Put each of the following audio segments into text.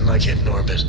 nothing like hitting orbit.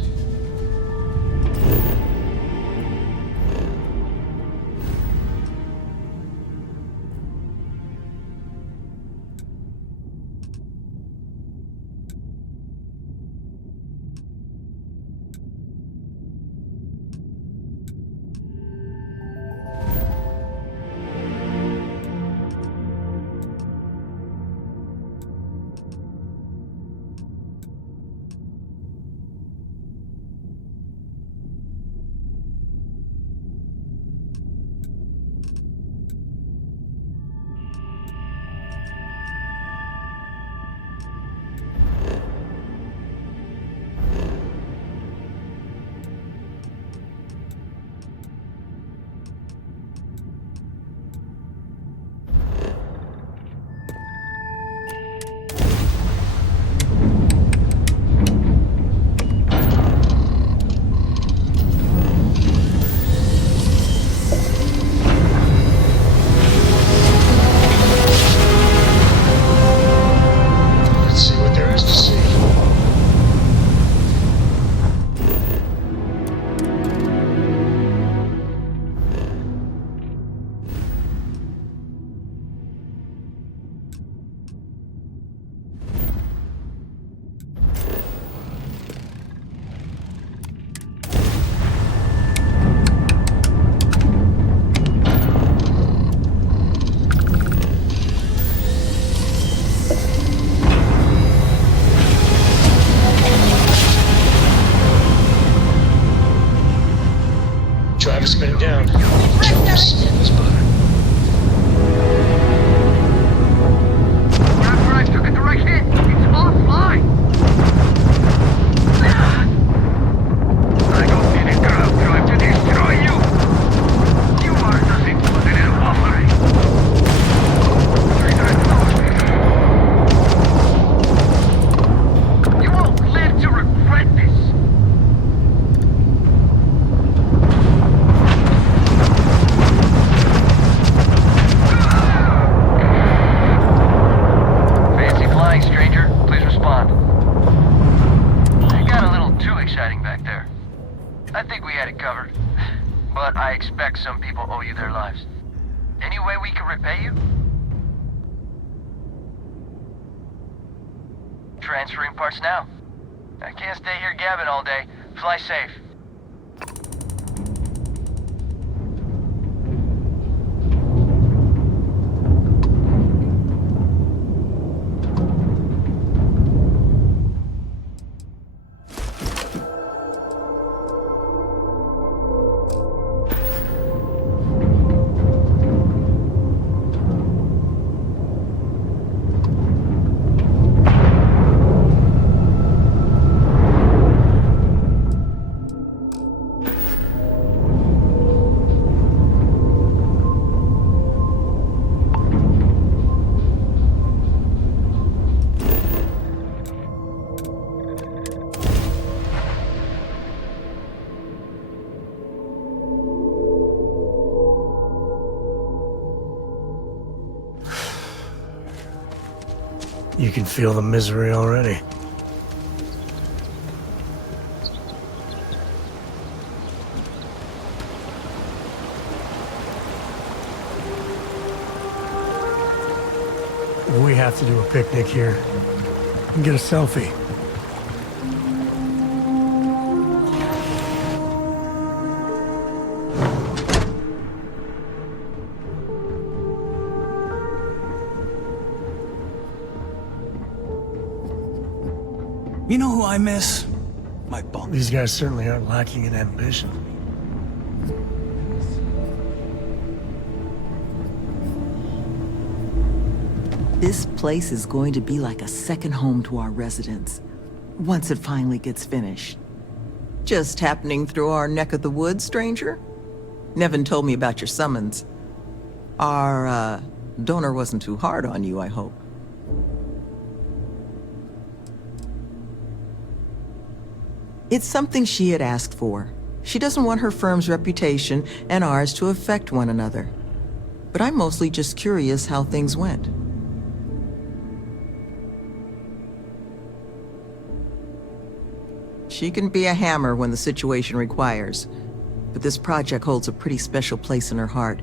Driver's spinning down. Controls smooth as butter. That drive took a direct hit. It's offline. I don't need a ground drive to destroy you. You are nothing more than an offering. You won't live to regret this. Stranger, please respond. It got a little too exciting back there. I think we had it covered, but I expect some people owe you their lives. Any way we can repay you? Transferring parts now. I can't stay here gabbing all day. Fly safe. You can feel the misery already. We have to do a picnic here and get a selfie. You know who I miss? My boss. These guys certainly aren't lacking in ambition. This place is going to be like a second home to our residents, once it finally gets finished. Just happening through our neck of the woods, stranger? Nevin told me about your summons. Our, donor wasn't too hard on you, I hope. It's something she had asked for. She doesn't want her firm's reputation and ours to affect one another. But I'm mostly just curious how things went. She can be a hammer when the situation requires, but this project holds a pretty special place in her heart,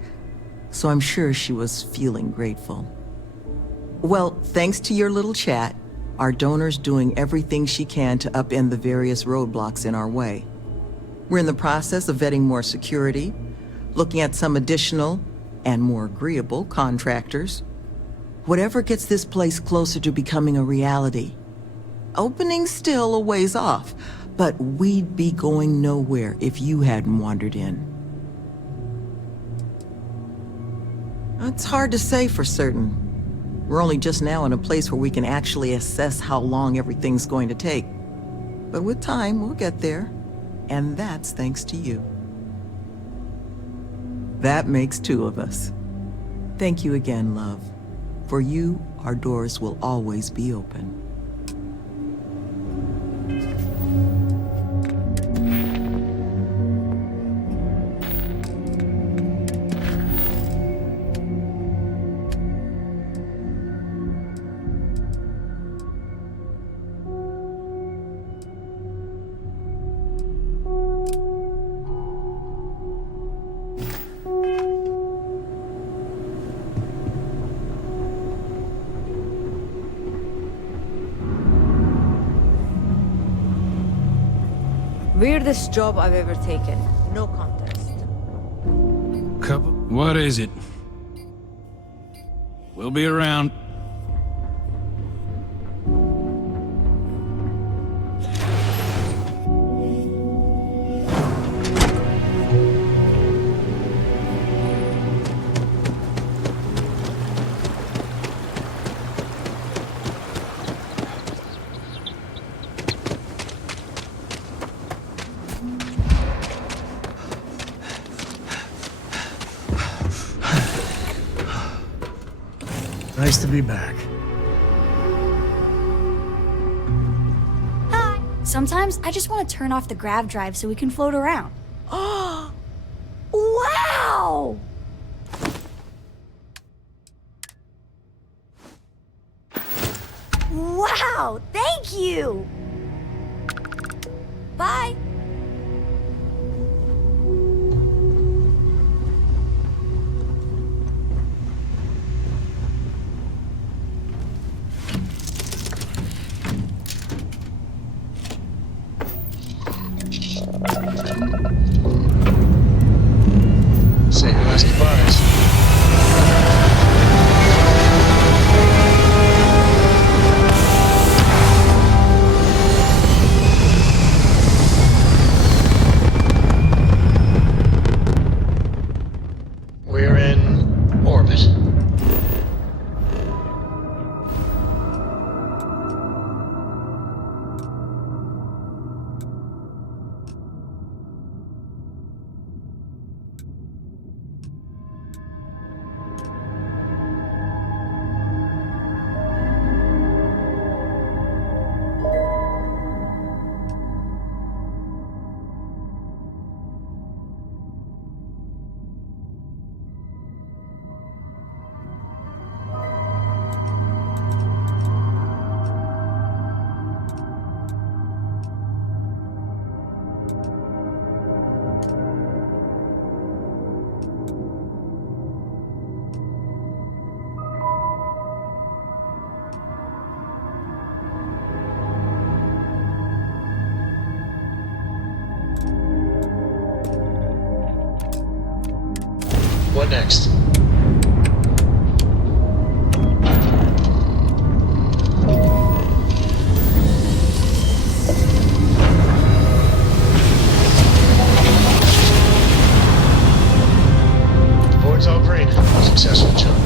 so I'm sure she was feeling grateful. Well, thanks to your little chat, our donor's doing everything she can to upend the various roadblocks in our way. We're in the process of vetting more security, looking at some additional and more agreeable contractors. Whatever gets this place closer to becoming a reality. Opening's still a ways off, but we'd be going nowhere if you hadn't wandered in. It's hard to say for certain. We're only just now in a place where we can actually assess how long everything's going to take. But with time, we'll get there. And that's thanks to you. That makes two of us. Thank you again, love. For you, our doors will always be open. Weirdest job I've ever taken. No contest. What is it? We'll be around. Nice to be back. Hi. Sometimes I just want to turn off the grav drive so we can float around. Oh! Wow! Wow! Thank you! Bye! Say your last goodbyes. We're in orbit. What next? Board's all green. Successful jump.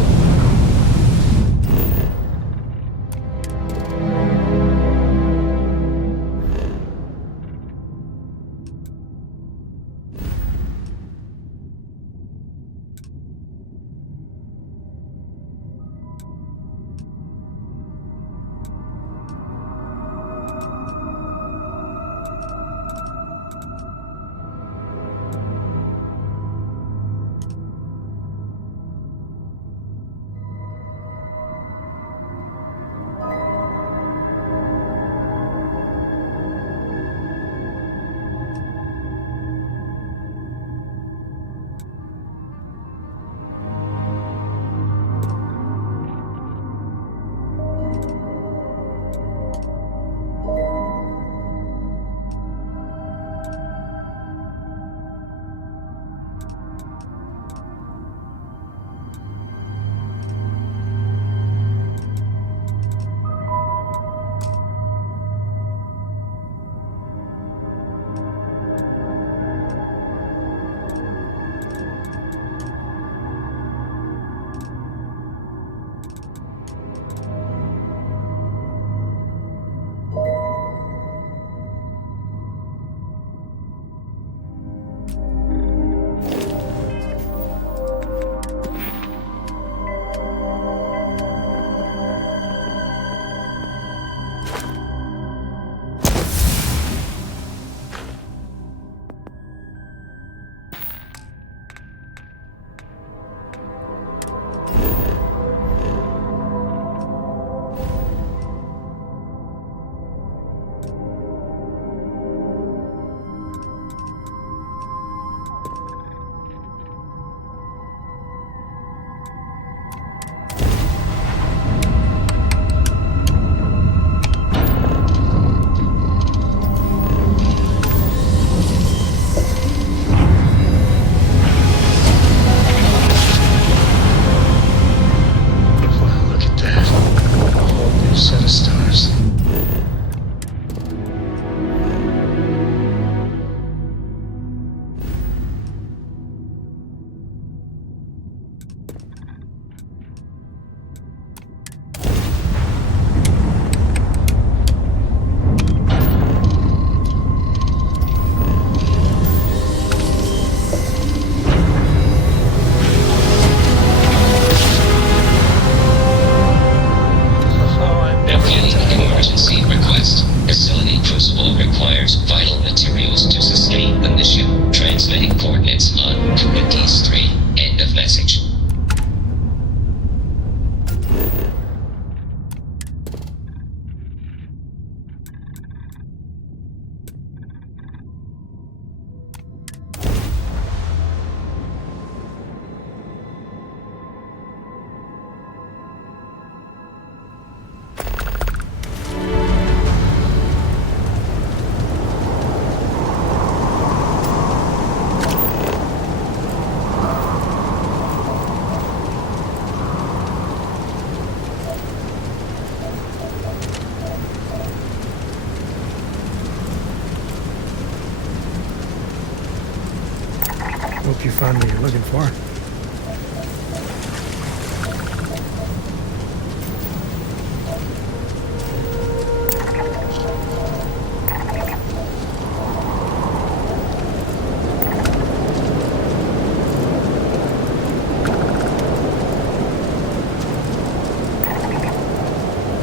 Hope you found what you're looking for.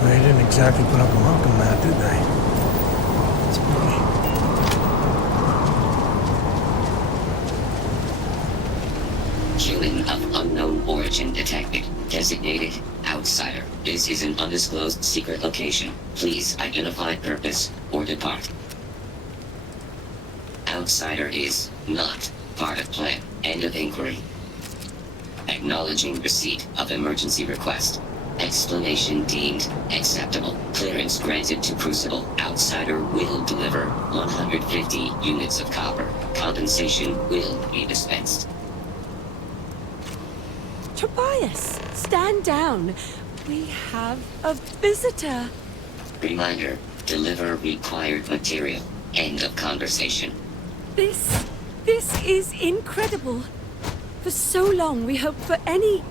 They didn't exactly put up a welcome mat, did they? Spooky. Human of unknown origin detected. Designated outsider. This is an undisclosed secret location. Please identify purpose or depart. Outsider is not part of plan. End of inquiry. Acknowledging receipt of emergency request. Explanation deemed acceptable. Clearance granted to Crucible. Outsider will deliver 150 units of copper. Compensation will be dispensed. Tobias, stand down. We have a visitor. Reminder, deliver required material. End of conversation. This is incredible. For so long we hoped for any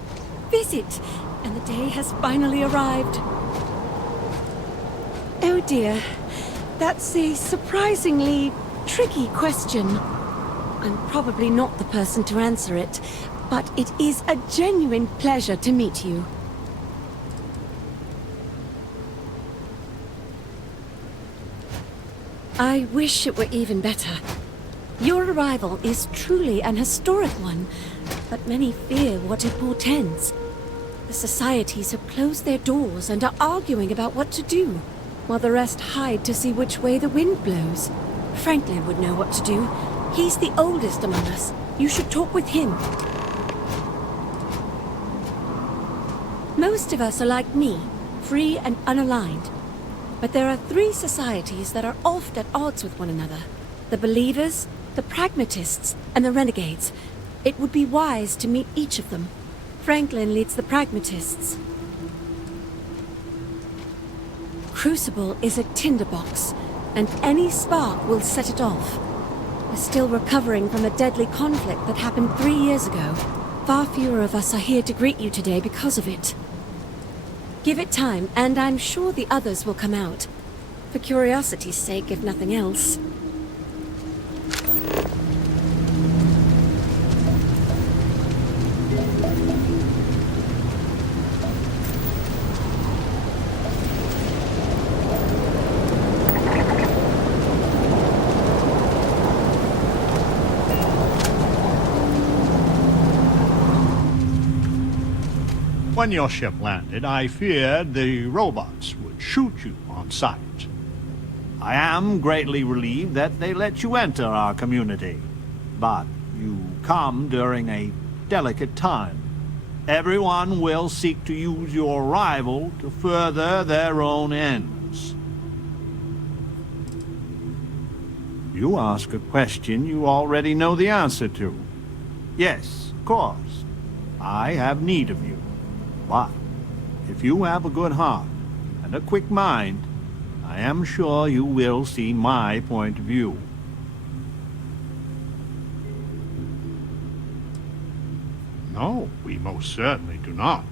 visit, and the day has finally arrived. Oh dear, that's a surprisingly tricky question. I'm probably not the person to answer it, but it is a genuine pleasure to meet you. I wish it were even better. Your arrival is truly an historic one, but many fear what it portends. The societies have closed their doors and are arguing about what to do, while the rest hide to see which way the wind blows. Franklin would know what to do. He's the oldest among us. You should talk with him. Most of us are like me, free and unaligned. But there are three societies that are oft at odds with one another. The Believers, the Pragmatists, and the Renegades. It would be wise to meet each of them. Franklin leads the Pragmatists. Crucible is a tinderbox, and any spark will set it off. We're still recovering from a deadly conflict that happened 3 years ago. Far fewer of us are here to greet you today because of it. Give it time, and I'm sure the others will come out. For curiosity's sake, if nothing else. When your ship landed, I feared the robots would shoot you on sight. I am greatly relieved that they let you enter our community. But you come during a delicate time. Everyone will seek to use your arrival to further their own ends. You ask a question you already know the answer to. Yes, of course. I have need of you. But if you have a good heart and a quick mind, I am sure you will see my point of view. No, we most certainly do not.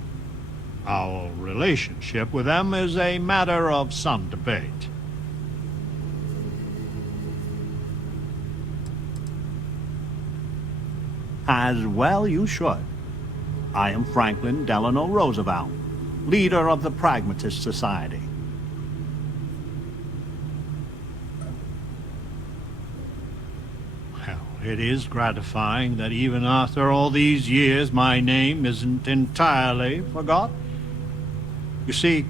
Our relationship with them is a matter of some debate. As well you should. I am Franklin Delano Roosevelt, leader of the Pragmatist Society. Well, it is gratifying that even after all these years, my name isn't entirely forgot. You see,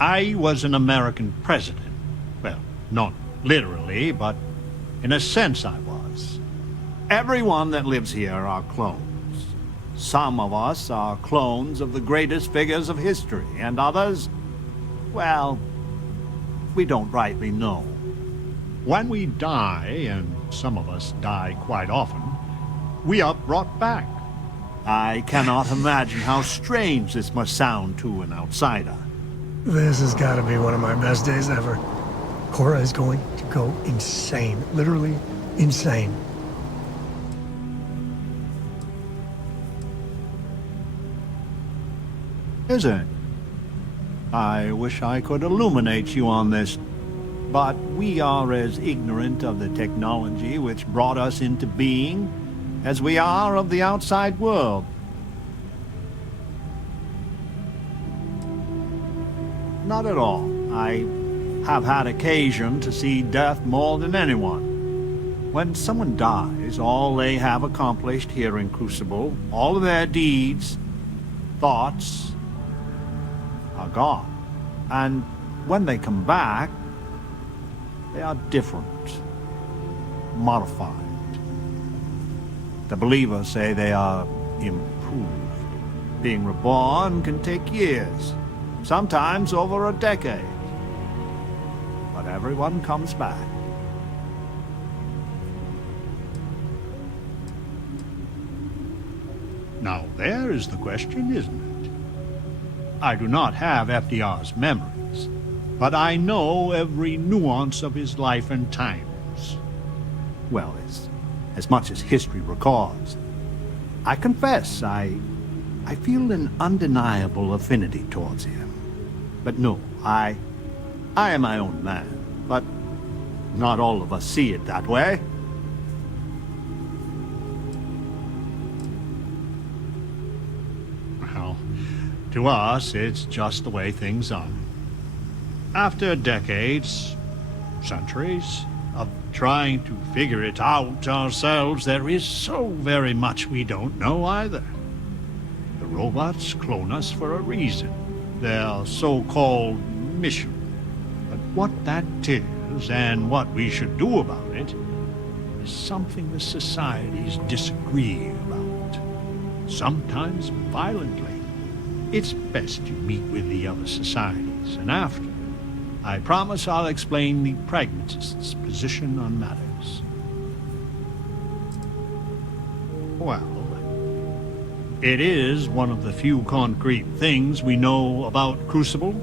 I was an American president. Well, not literally, but in a sense I was. Everyone that lives here are clones. Some of us are clones of the greatest figures of history, and others, well, we don't rightly know. When we die, and some of us die quite often, we are brought back. I cannot imagine how strange this must sound to an outsider. This has got to be one of my best days ever. Cora is going to go insane. Literally insane. Is it? I wish I could illuminate you on this, but we are as ignorant of the technology which brought us into being as we are of the outside world. Not at all. I have had occasion to see death more than anyone. When someone dies, all they have accomplished here in Crucible, all of their deeds, thoughts, are gone. And when they come back, they are different, modified. The believers say they are improved. Being reborn can take years, sometimes over a decade. But everyone comes back. Now there is the question, isn't it? I do not have FDR's memories, but I know every nuance of his life and times. Well, as much as history records. I confess, I feel an undeniable affinity towards him. But no, I am my own man, but not all of us see it that way. Well, to us, it's just the way things are. After decades, centuries, of trying to figure it out ourselves, there is so very much we don't know either. The robots clone us for a reason, their so-called mission. But what that is, and what we should do about it, is something the societies disagree about, sometimes violently. It's best you meet with the other societies, and after, I promise I'll explain the pragmatist's position on matters. Well, it is one of the few concrete things we know about Crucible.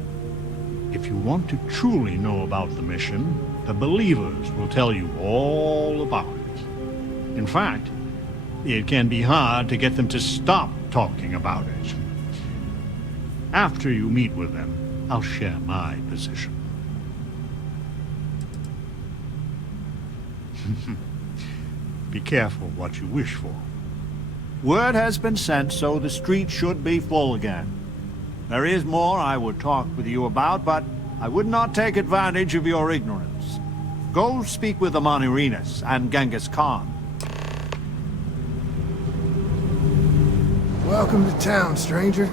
If you want to truly know about the mission, the believers will tell you all about it. In fact, it can be hard to get them to stop talking about it. After you meet with them, I'll share my position. Be careful what you wish for. Word has been sent, so the street should be full again. There is more I would talk with you about, but I would not take advantage of your ignorance. Go speak with Amanirenas and Genghis Khan. Welcome to town, stranger.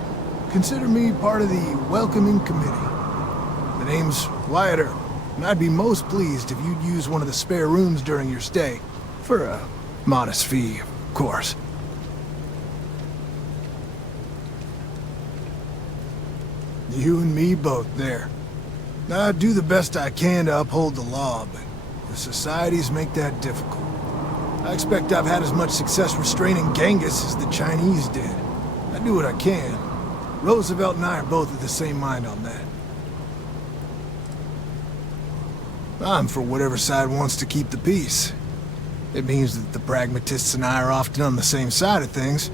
Consider me part of the welcoming committee. The name's Wyatt Earp, and I'd be most pleased if you'd use one of the spare rooms during your stay. For a modest fee, of course. You and me both there. Now, I do the best I can to uphold the law, but the societies make that difficult. I expect I've had as much success restraining Genghis as the Chinese did. I do what I can. Roosevelt and I are both of the same mind on that. I'm for whatever side wants to keep the peace. It means that the pragmatists and I are often on the same side of things,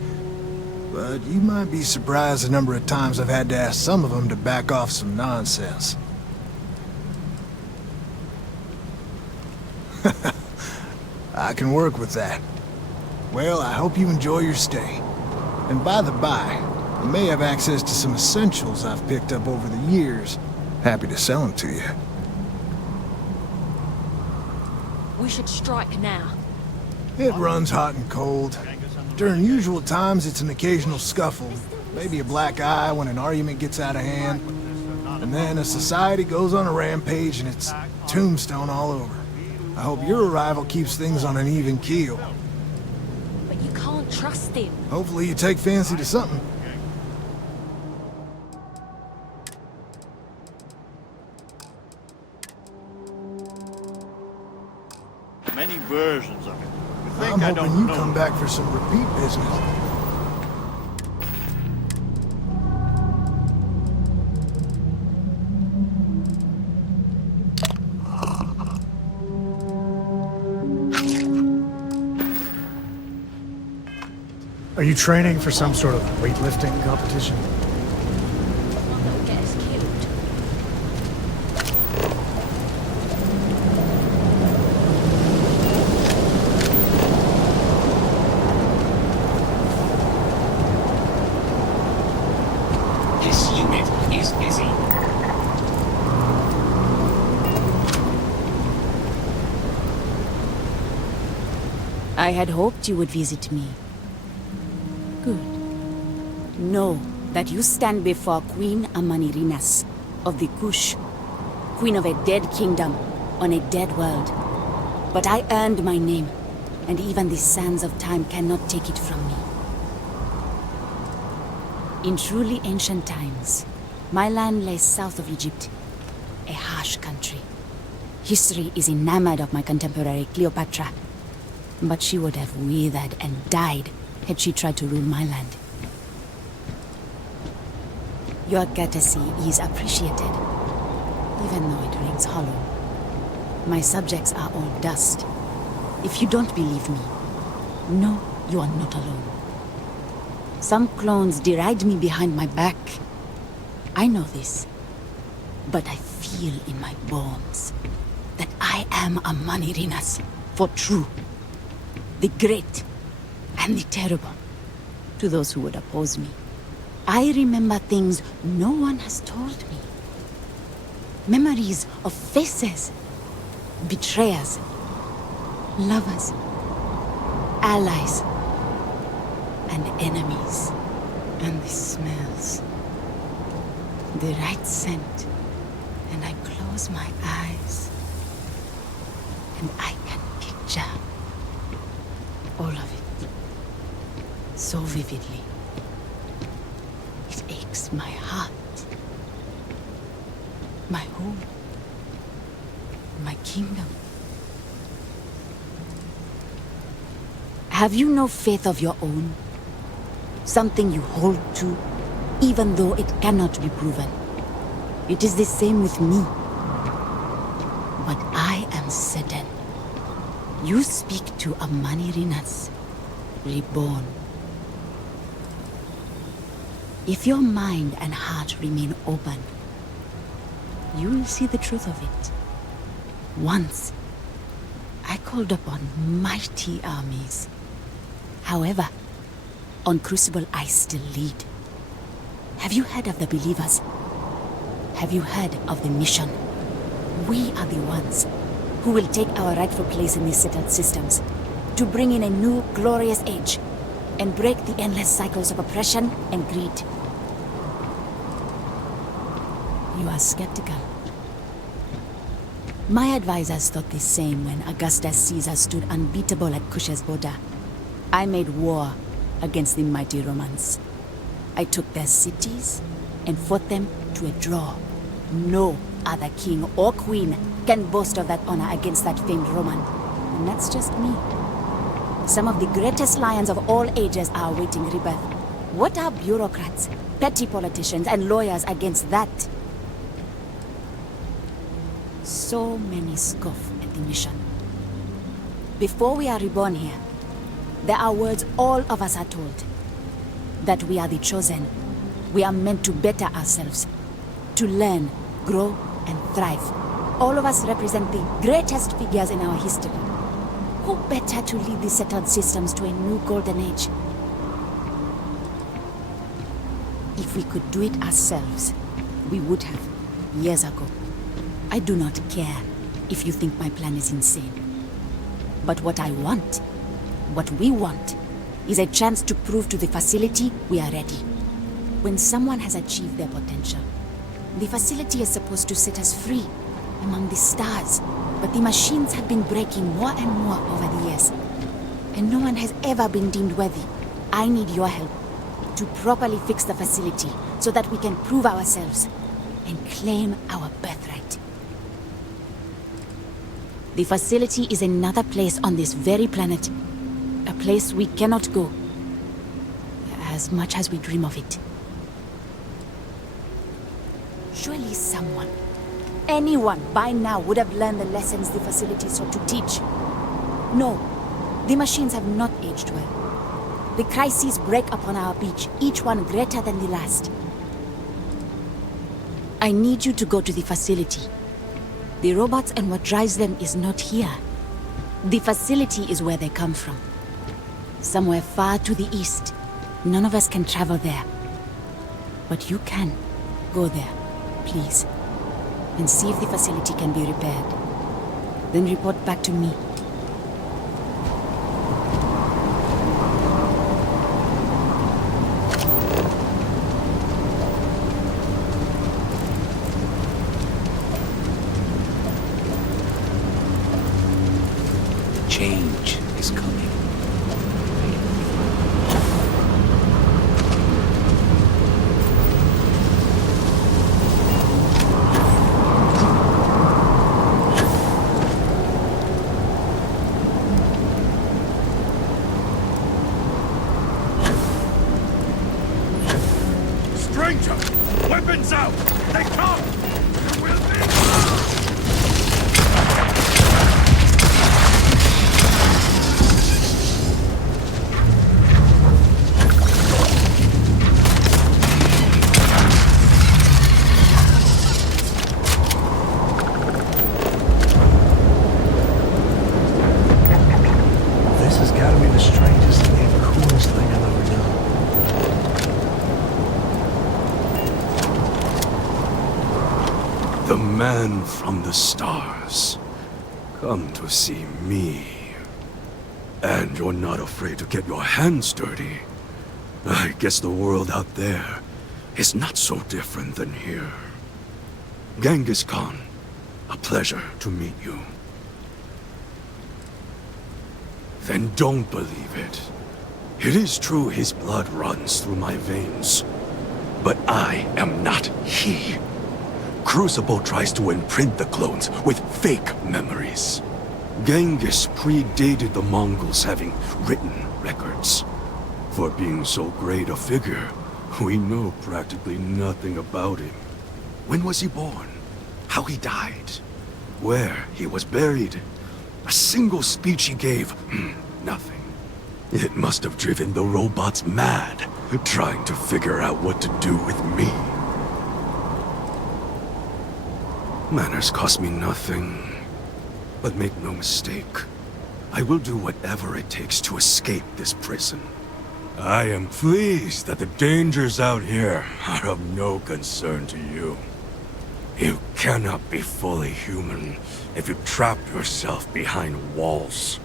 but you might be surprised the number of times I've had to ask some of them to back off some nonsense. I can work with that. Well, I hope you enjoy your stay. And by the by, I may have access to some essentials I've picked up over the years. Happy to sell them to you. We should strike now. It runs hot and cold. During usual times, it's an occasional scuffle, maybe a black eye when an argument gets out of hand, and then a society goes on a rampage and it's tombstone all over. I hope your arrival keeps things on an even keel. But you can't trust him. Hopefully you take fancy to something. Many versions of it. You think I'm I hoping don't you know. come back for some repeat business. Are you training for some sort of weightlifting competition? I had hoped you would visit me. Good. Know that you stand before Queen Amanirinas of the Kush, queen of a dead kingdom on a dead world. But I earned my name, and even the sands of time cannot take it from me. In truly ancient times, my land lay south of Egypt, a harsh country. History is enamored of my contemporary Cleopatra, but she would have withered and died had she tried to rule my land. Your courtesy is appreciated, even though it rings hollow. My subjects are all dust. If you don't believe me, know you are not alone. Some clones deride me behind my back. I know this, but I feel in my bones that I am a Manirinas for true. The great and the terrible, to those who would oppose me. I remember things no one has told me. Memories of faces, betrayers, lovers, allies, and enemies. And the smells. The right scent. And I close my eyes. And I can picture all of it. So vividly. It aches my heart. My home. My kingdom. Have you no faith of your own? Something you hold to, even though it cannot be proven. It is the same with me. But I am certain. You speak to a Manirinas, reborn. If your mind and heart remain open, you will see the truth of it. Once, I called upon mighty armies. However, on Crucible I still lead. Have you heard of the believers? Have you heard of the mission? We are the ones who will take our rightful place in these settled systems to bring in a new glorious age and break the endless cycles of oppression and greed. You are skeptical. My advisors thought the same when Augustus Caesar stood unbeatable at Kush's border. I made war against the mighty Romans. I took their cities and fought them to a draw. No other king or queen can boast of that honor against that famed Roman. And that's just me. Some of the greatest lions of all ages are awaiting rebirth. What are bureaucrats, petty politicians, and lawyers against that? So many scoff at the mission. Before we are reborn here, there are words all of us are told. That we are the chosen. We are meant to better ourselves. To learn, grow, and thrive. All of us represent the greatest figures in our history. Who better to lead the settled systems to a new golden age? If we could do it ourselves, we would have, years ago. I do not care if you think my plan is insane. But what I want, what we want, is a chance to prove to the facility we are ready. When someone has achieved their potential, the facility is supposed to set us free among the stars. But the machines have been breaking more and more over the years. And no one has ever been deemed worthy. I need your help to properly fix the facility so that we can prove ourselves and claim our birthright. The facility is another place on this very planet. A place we cannot go. As much as we dream of it. Surely someone, anyone by now would have learned the lessons the facility sought to teach. No, the machines have not aged well. The crises break upon our beach, each one greater than the last. I need you to go to the facility. The robots and what drives them is not here. The facility is where they come from. Somewhere far to the east. None of us can travel there. But you can. Go there, please. And see if the facility can be repaired. Then report back to me. change is coming. Stranger! Weapons out! They come! There will be... This has got to be the strangest and coolest thing I've ever done. The man from the stars. Come to see me. And you're not afraid to get your hands dirty. I guess the world out there is not so different than here. Genghis Khan, a pleasure to meet you. Then don't believe it. It is true his blood runs through my veins. But I am not he. Crucible tries to imprint the clones with fake memories. Genghis predated the Mongols having written records. For being so great a figure, we know practically nothing about him. When was he born? How he died? Where he was buried? A single speech he gave? Nothing. It must have driven the robots mad, trying to figure out what to do with me. Manners cost me nothing. But make no mistake, I will do whatever it takes to escape this prison. I am pleased that the dangers out here are of no concern to you. You cannot be fully human if you trap yourself behind walls.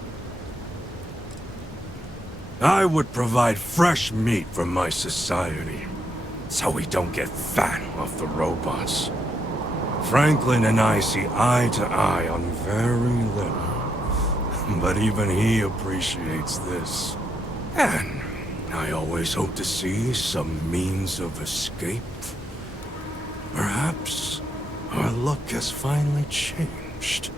I would provide fresh meat for my society, so we don't get fat off the robots. Franklin and I see eye to eye on very little, but even he appreciates this. And I always hope to see some means of escape. Perhaps our luck has finally changed.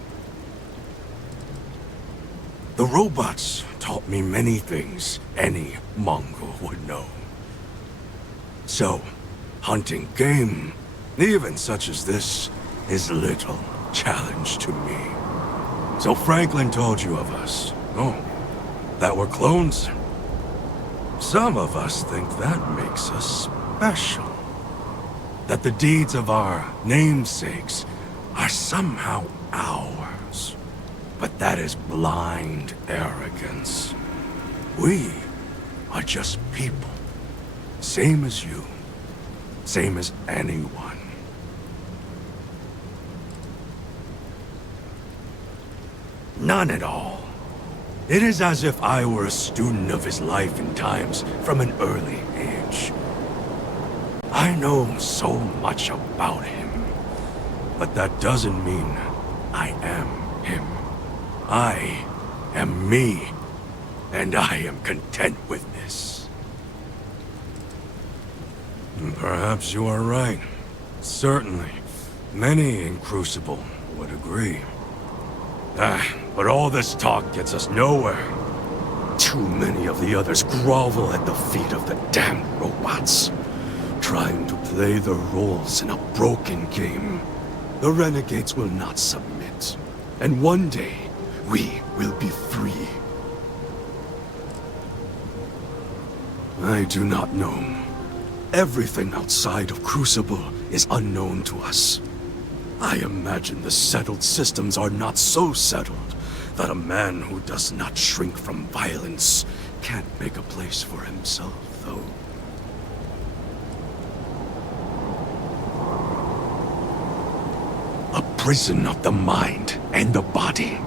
The robots taught me many things any Mongol would know. So, hunting game, even such as this, is little challenge to me. So Franklin told you of us. Oh, that we're clones? Some of us think that makes us special. That the deeds of our namesakes are somehow ours. But that is blind arrogance. We are just people. Same as you. Same as anyone. None at all. It is as if I were a student of his life and times from an early age. I know so much about him, but that doesn't mean I am him. I am me, and I am content with this. Perhaps you are right. Certainly, many in Crucible would agree. But all this talk gets us nowhere. Too many of the others grovel at the feet of the damn robots, trying to play their roles in a broken game. The renegades will not submit, and one day, we will be free. I do not know. Everything outside of Crucible is unknown to us. I imagine the settled systems are not so settled that a man who does not shrink from violence can't make a place for himself, though. A prison of the mind and the body.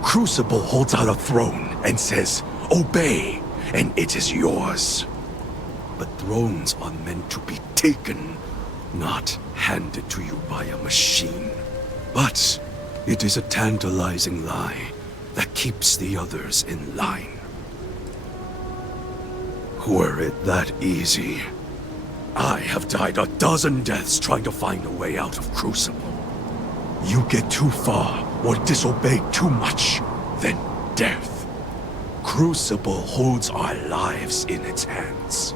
Crucible holds out a throne and says, "Obey, and it is yours." But thrones are meant to be taken, not handed to you by a machine. But it is a tantalizing lie that keeps the others in line. Were it that easy, I have died a dozen deaths trying to find a way out of Crucible. You get too far or disobey too much, then death. Crucible holds our lives in its hands.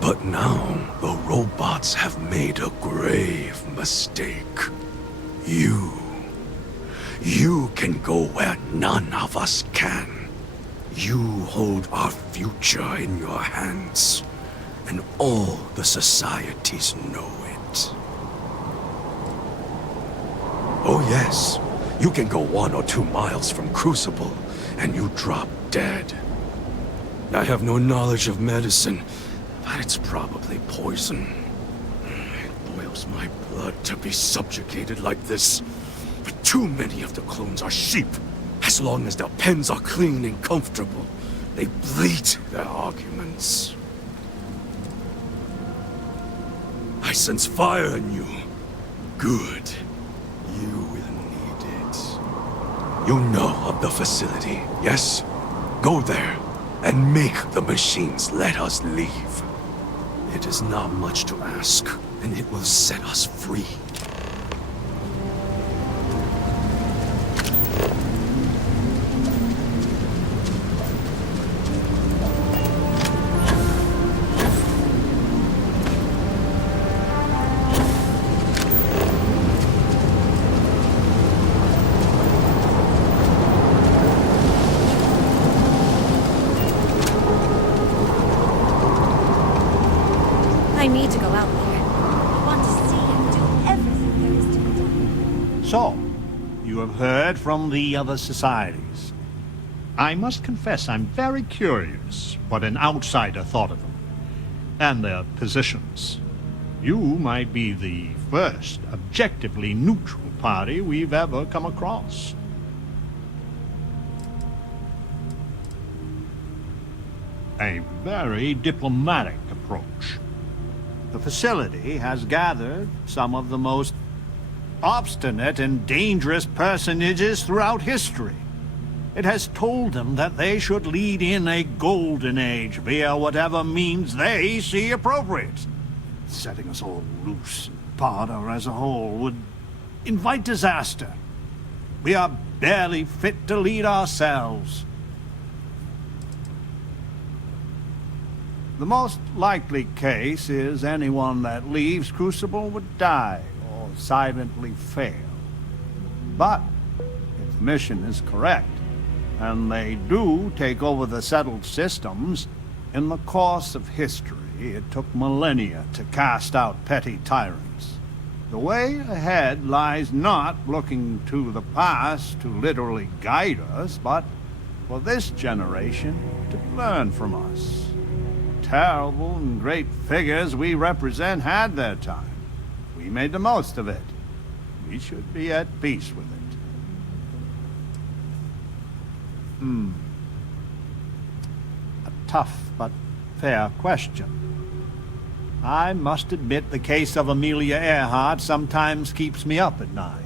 But now, the robots have made a grave mistake. You can go where none of us can. You hold our future in your hands, and all the societies know it. Oh yes, you can go 1 or 2 miles from Crucible, and you drop dead. I have no knowledge of medicine, but it's probably poison. It boils my blood to be subjugated like this. But too many of the clones are sheep. As long as their pens are clean and comfortable, they bleat their arguments. I sense fire in you. Good. You will need it. You know of the facility, yes? Go there and make the machines let us leave. It is not much to ask, and it will set us free. I need to go out there. I want to see and do everything there is to be done. So, you have heard from the other societies. I must confess I'm very curious what an outsider thought of them, and their positions. You might be the first objectively neutral party we've ever come across. A very diplomatic approach. The facility has gathered some of the most obstinate and dangerous personages throughout history. It has told them that they should lead in a golden age via whatever means they see appropriate. Setting us all loose and barter as a whole would invite disaster. We are barely fit to lead ourselves. The most likely case is anyone that leaves Crucible would die or silently fail. But if the mission is correct, and they do take over the settled systems, in the course of history it took millennia to cast out petty tyrants. The way ahead lies not looking to the past to literally guide us, but for this generation to learn from us. Terrible and great figures we represent had their time. We made the most of it. We should be at peace with it. A tough but fair question. I must admit the case of Amelia Earhart sometimes keeps me up at night.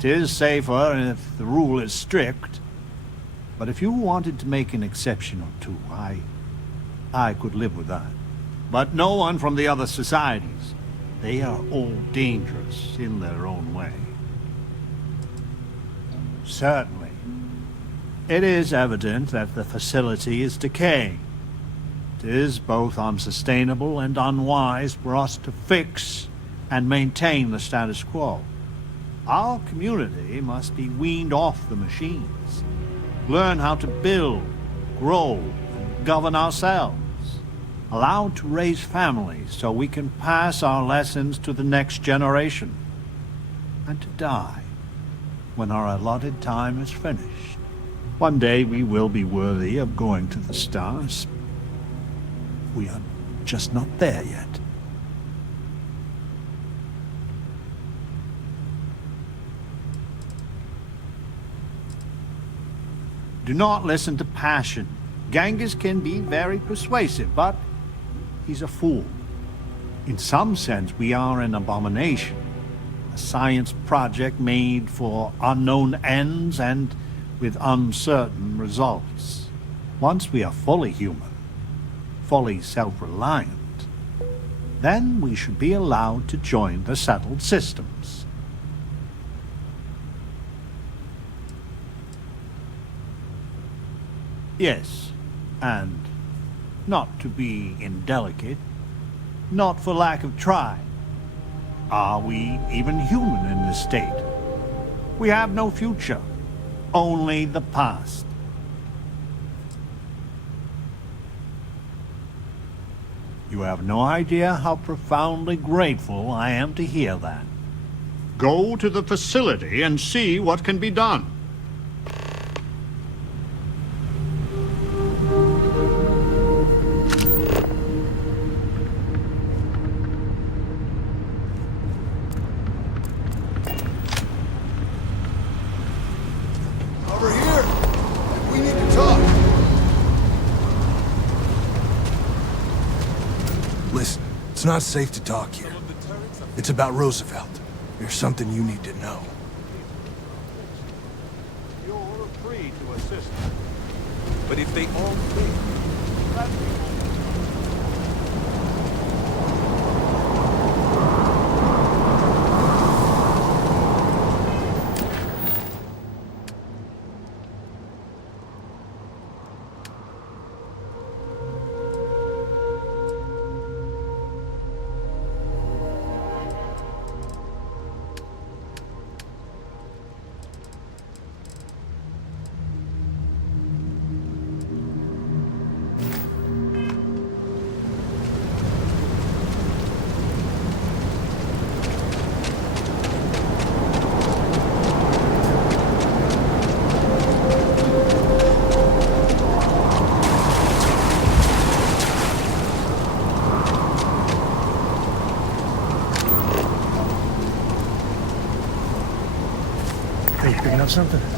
'Tis safer if the rule is strict, but if you wanted to make an exception or two, I could live with that. But no one from the other societies. They are all dangerous in their own way. Certainly. It is evident that the facility is decaying. It is both unsustainable and unwise for us to fix and maintain the status quo. Our community must be weaned off the machines. Learn how to build, grow, and govern ourselves. Allowed to raise families so we can pass our lessons to the next generation. And to die when our allotted time is finished. One day we will be worthy of going to the stars. We are just not there yet. Do not listen to passion. Genghis can be very persuasive, but he's a fool. In some sense, we are an abomination. A science project made for unknown ends, and with uncertain results. Once we are fully human, fully self-reliant, then we should be allowed to join the settled systems. Yes, and not to be indelicate, not for lack of trying. Are we even human in this state? We have no future, only the past. You have no idea how profoundly grateful I am to hear that. Go to the facility and see what can be done. Over here! We need to talk! Listen, it's not safe to talk here. It's about Roosevelt. There's something you need to know. You're free to assist. But if they all fail, Let me Hey, picking up something?